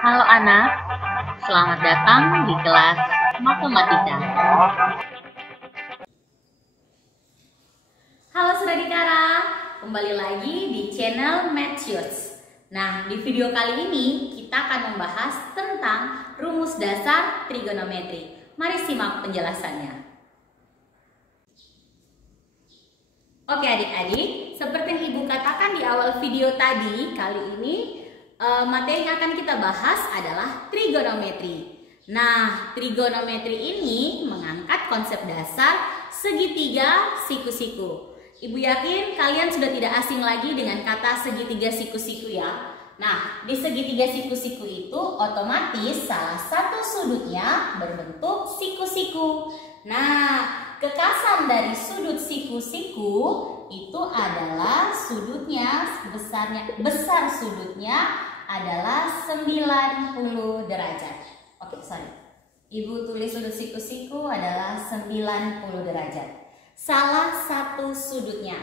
Halo anak, selamat datang di kelas Matematika. Halo Saudara, kembali lagi di channel Matthews. Nah, di video kali ini kita akan membahas tentang rumus dasar trigonometri. Mari simak penjelasannya. Oke adik-adik, seperti yang Ibu katakan di awal video tadi, kali ini materi yang akan kita bahas adalah trigonometri. Nah, trigonometri ini mengangkat konsep dasar segitiga siku-siku. Ibu yakin kalian sudah tidak asing lagi dengan kata segitiga siku-siku ya. Nah, di segitiga siku-siku itu otomatis salah satu sudutnya berbentuk siku-siku. Nah, kekasan dari sudut siku-siku itu adalah sudutnya besar sudutnya adalah 90 derajat. Oke, sorry. Ibu tulis sudut siku-siku adalah 90 derajat. Salah satu sudutnya.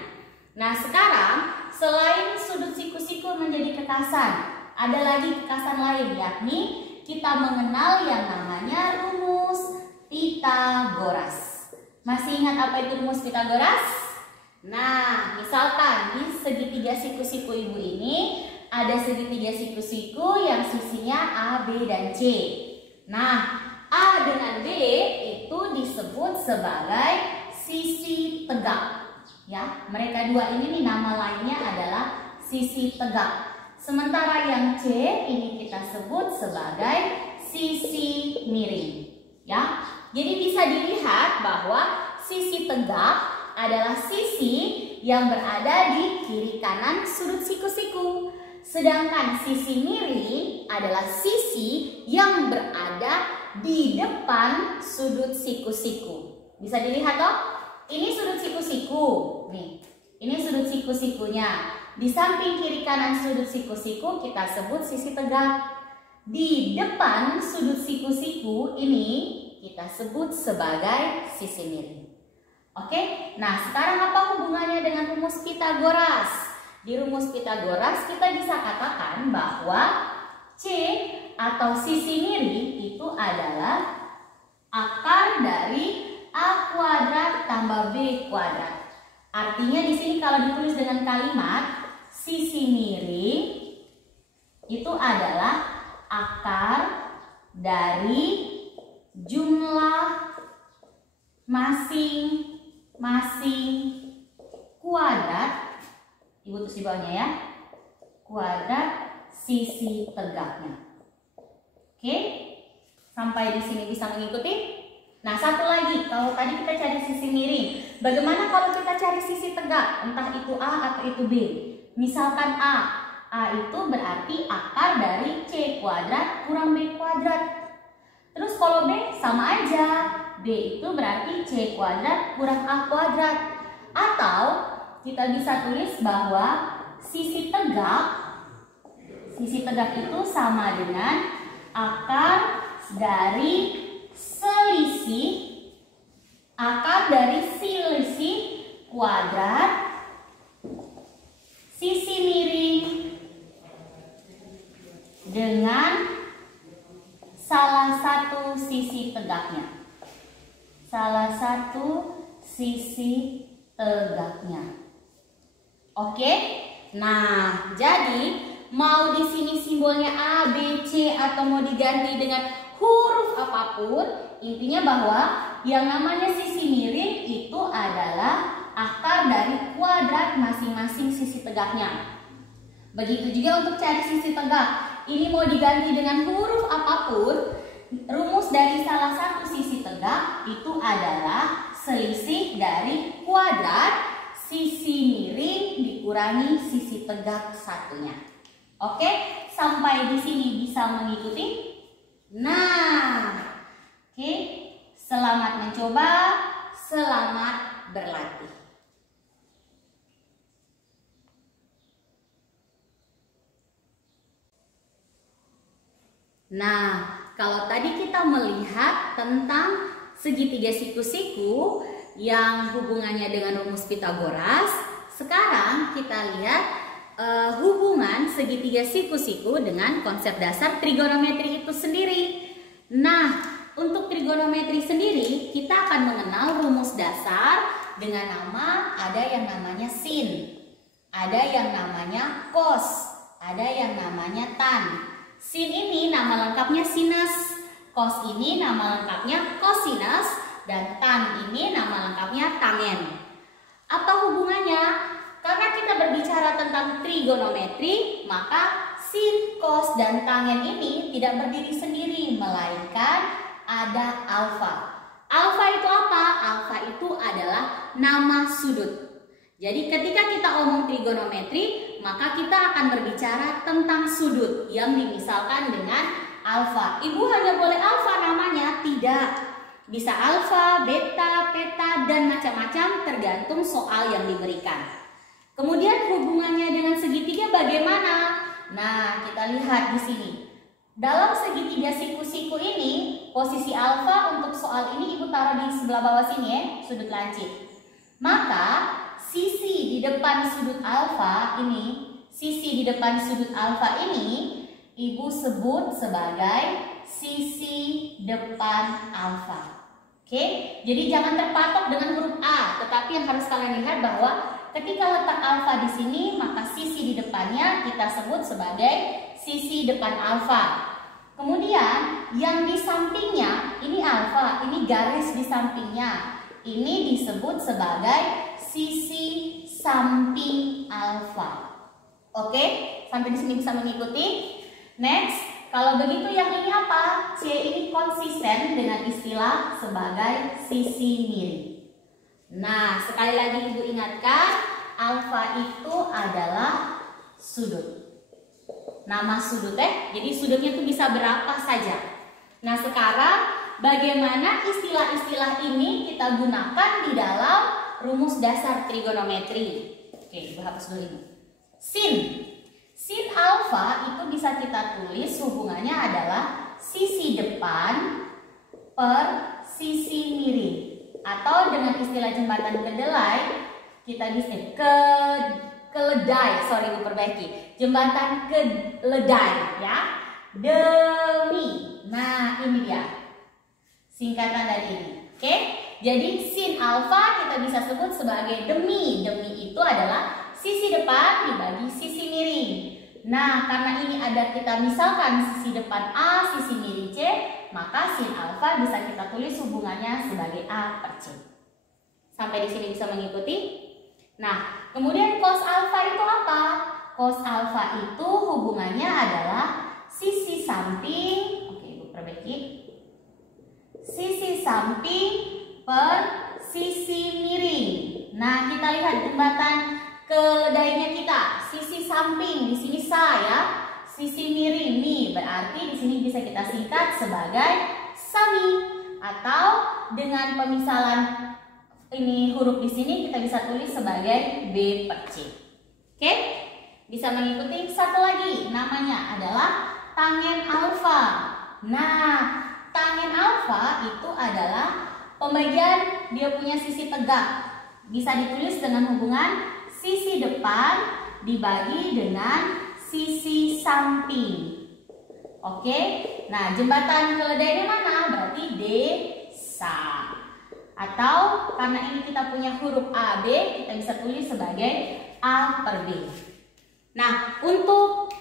Nah, sekarang selain sudut siku-siku menjadi kekasan, ada lagi kekasan lain, yakni kita mengenal yang namanya rumus Pitagoras. Masih ingat apa itu rumus Pitagoras? Nah, misalkan di segitiga siku-siku ibu ini ada segitiga siku-siku yang sisinya A, B, dan C. Nah, A dengan B itu disebut sebagai sisi tegak. Ya, mereka dua ini nih nama lainnya adalah sisi tegak. Sementara yang C ini kita sebut sebagai sisi miring. Ya, jadi bisa dilihat bahwa sisi tegak adalah sisi yang berada di kiri kanan sudut siku-siku. Sedangkan sisi miring adalah sisi yang berada di depan sudut siku-siku. Bisa dilihat toh? Ini sudut siku-siku. Nih, ini sudut siku-sikunya. Di samping kiri kanan sudut siku-siku kita sebut sisi tegak. Di depan sudut siku-siku ini kita sebut sebagai sisi miring. Oke, nah sekarang apa hubungannya dengan rumus Pitagoras? Di rumus Pitagoras kita bisa katakan bahwa C atau sisi miring itu adalah akar dari A kuadrat tambah B kuadrat. Artinya di sini kalau ditulis dengan kalimat sisi miring itu adalah akar dari jumlah masing-masing kuadrat, ibu tulis di bawahnya ya, kuadrat sisi tegaknya. Oke, sampai di sini bisa mengikuti? Nah, satu lagi, kalau tadi kita cari sisi miring, bagaimana kalau kita cari sisi tegak, entah itu A atau itu B? Misalkan A itu berarti akar dari C kuadrat kurang B kuadrat. Terus kalau B sama aja, B itu berarti C kuadrat kurang A kuadrat. Atau kita bisa tulis bahwa sisi tegak itu sama dengan akar dari selisih kuadrat sisi miring dengan salah satu sisi tegaknya. Oke? Nah, jadi mau di sini simbolnya A, B, C atau mau diganti dengan huruf apapun, intinya bahwa yang namanya sisi miring itu adalah akar dari kuadrat masing-masing sisi tegaknya. Begitu juga untuk cari sisi tegak. Ini mau diganti dengan huruf apapun, rumus dari salah satu sisi tegak itu adalah selisih dari kuadrat sisi miring dikurangi sisi tegak satunya. Oke, sampai di sini bisa mengikuti? Nah, oke, selamat mencoba, selamat berlatih. Nah, kalau tadi kita melihat tentang segitiga siku-siku yang hubungannya dengan rumus Pitagoras, sekarang kita lihat hubungan segitiga siku-siku dengan konsep dasar trigonometri itu sendiri. Nah, untuk trigonometri sendiri kita akan mengenal rumus dasar dengan nama, ada yang namanya sin, ada yang namanya cos, ada yang namanya tan. Sin ini nama lengkapnya sinus, cos ini nama lengkapnya cosinus, dan tan ini nama lengkapnya tangen. Apa hubungannya? Karena kita berbicara tentang trigonometri, maka sin, cos, dan tangen ini tidak berdiri sendiri, melainkan ada alfa. Alfa itu apa? Alfa itu adalah nama sudut. Jadi ketika kita omong trigonometri, maka kita akan berbicara tentang sudut yang dimisalkan dengan alfa. Ibu hanya boleh alfa namanya? Tidak. Bisa alfa, beta, peta, dan macam-macam tergantung soal yang diberikan. Kemudian hubungannya dengan segitiga bagaimana? Nah, kita lihat di sini. Dalam segitiga siku-siku ini, posisi alfa untuk soal ini ibu taruh di sebelah bawah sini ya, sudut lancip. Maka sisi di depan sudut alfa ini, ibu sebut sebagai sisi depan alfa. Oke, jadi jangan terpatok dengan huruf A, tetapi yang harus kalian lihat bahwa ketika letak alfa di sini, maka sisi di depannya kita sebut sebagai sisi depan alfa. Kemudian yang di sampingnya, ini alfa, ini garis di sampingnya, ini disebut sebagai sisi samping alfa. Oke, sampai di sini bisa mengikuti. Next, kalau begitu yang ini apa? C ini konsisten dengan istilah sebagai sisi miring. Nah, sekali lagi ibu ingatkan, alfa itu adalah sudut. Nama sudut jadi sudutnya itu bisa berapa saja. Nah, sekarang bagaimana istilah-istilah ini kita gunakan di dalam rumus dasar trigonometri. Oke, ibu hapus dulu ini. Sin alfa itu bisa kita tulis hubungannya adalah sisi depan per sisi miring. Atau dengan istilah jembatan kedelai, kita bisa keledai, ibu perbaiki. Jembatan keledai ya. Demi. Nah, ini dia. Singkatan dari ini. Oke? Jadi sin alfa kita bisa sebut sebagai demi. Demi itu adalah sisi depan dibagi sisi miring. Nah, karena ini ada kita misalkan sisi depan A, sisi miring C, maka sin alfa bisa kita tulis hubungannya sebagai A per C. Sampai di sini bisa mengikuti? Nah, kemudian cos alfa itu apa? Cos alfa itu hubungannya adalah sisi samping, oke ibu perbaiki, sisi samping per sisi miring. Nah, kita lihat jembatan keledainya kita, sisi samping di sini saya, sisi miring nih, berarti di sini bisa kita singkat sebagai sami, atau dengan pemisalan ini huruf di sini kita bisa tulis sebagai B per C. Oke? Bisa mengikuti. Satu lagi namanya adalah tangen alfa. Nah, tangen alfa itu adalah pembagian dia punya sisi tegak. Bisa ditulis dengan hubungan sisi depan dibagi dengan sisi samping. Oke? Nah, jembatan keledai ini mana? Berarti desa. Atau karena ini kita punya huruf A, B, kita bisa tulis sebagai A per B. Nah, untuk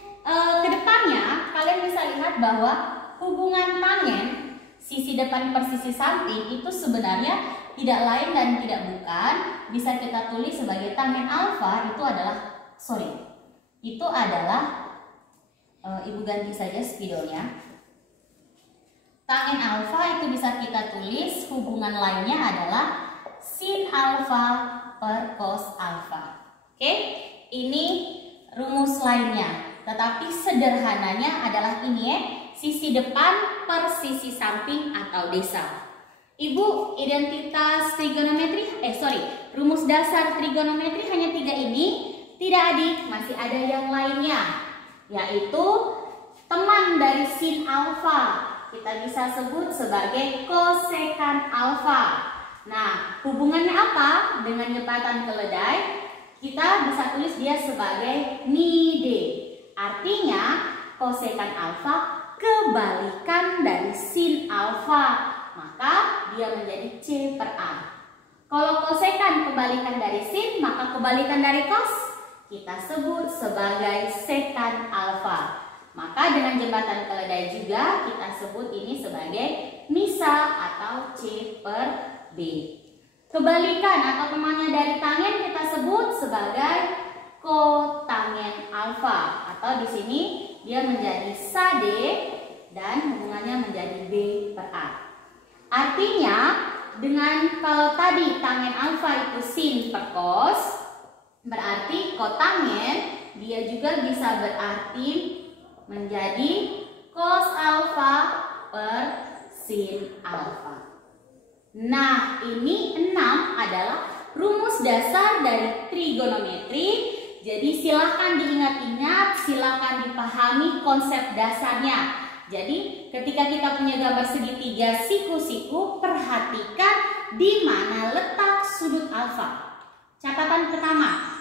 kedepannya kalian bisa lihat bahwa hubungan tangen sisi depan per sisi samping itu sebenarnya tidak lain dan tidak bukan, bisa kita tulis sebagai tangen alfa itu adalah ibu ganti saja spidolnya. Tangen alfa itu bisa kita tulis hubungan lainnya adalah sin alfa per cos alfa. Oke, ini rumus lainnya. Tetapi sederhananya adalah ini ya, sisi depan per sisi samping atau desa. Ibu, identitas trigonometri, rumus dasar trigonometri hanya 3 ini. Tidak adik, masih ada yang lainnya, yaitu teman dari sin alfa. Kita bisa sebut sebagai kosekan alfa. Nah, hubungannya apa dengan jembatan keledai? kita bisa tulis dia sebagai ni D. Artinya kosekan alfa kebalikan dari sin alfa, maka dia menjadi C per A. Kalau kosekan kebalikan dari sin, maka kebalikan dari cos kita sebut sebagai sekan alfa. Maka dengan jembatan keledai juga kita sebut ini sebagai misa atau C per B. Kebalikan atau temannya dari tangen kita sebut sebagai kotangen alfa, atau di sini dia menjadi sa D dan hubungannya menjadi B per A. Artinya dengan kalau tadi tangen alfa itu sin per cos, berarti kotangen dia juga bisa berarti menjadi cos alfa per sin alfa. Nah, ini 6 adalah rumus dasar dari trigonometri. Jadi silahkan diingat-ingat, silahkan dipahami konsep dasarnya. Jadi ketika kita punya gambar segitiga siku-siku, perhatikan di mana letak sudut alfa. Catatan pertama,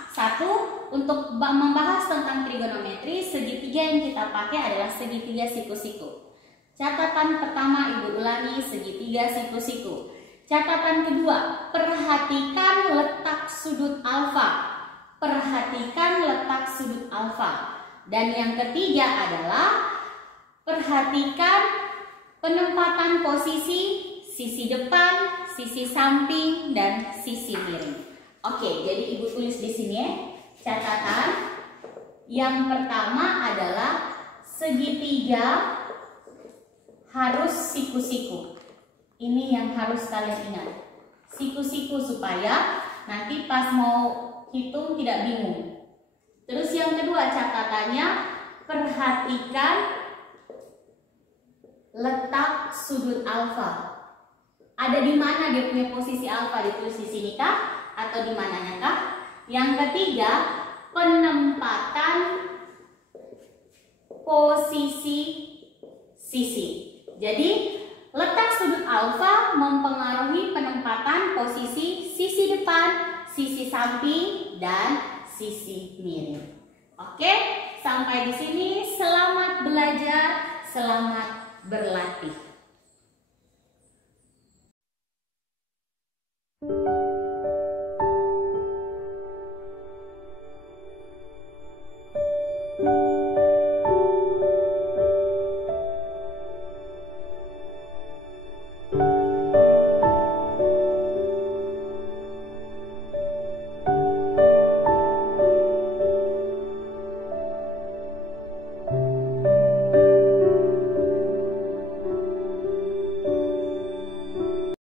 untuk membahas tentang trigonometri, segitiga yang kita pakai adalah segitiga siku-siku. Catatan pertama, Ibu ulangi, segitiga siku-siku. Catatan kedua, perhatikan letak sudut alfa. Perhatikan letak sudut alfa. Dan yang ketiga adalah perhatikan penempatan posisi sisi depan, sisi samping, dan sisi miring. Oke, jadi Ibu tulis di sini ya. Catatan yang pertama adalah segitiga harus siku-siku. Ini yang harus kalian ingat. Siku-siku supaya nanti pas mau hitung tidak bingung. Terus yang kedua catatannya, perhatikan letak sudut alfa. Ada di mana dia punya posisi alfa, ditulis di sini kah? Atau di mananya kah? Yang ketiga, penempatan posisi sisi. Jadi letak sudut alfa mempengaruhi penempatan posisi sisi depan, sisi samping, dan sisi miring. Oke, sampai di sini. Selamat belajar, selamat berlatih.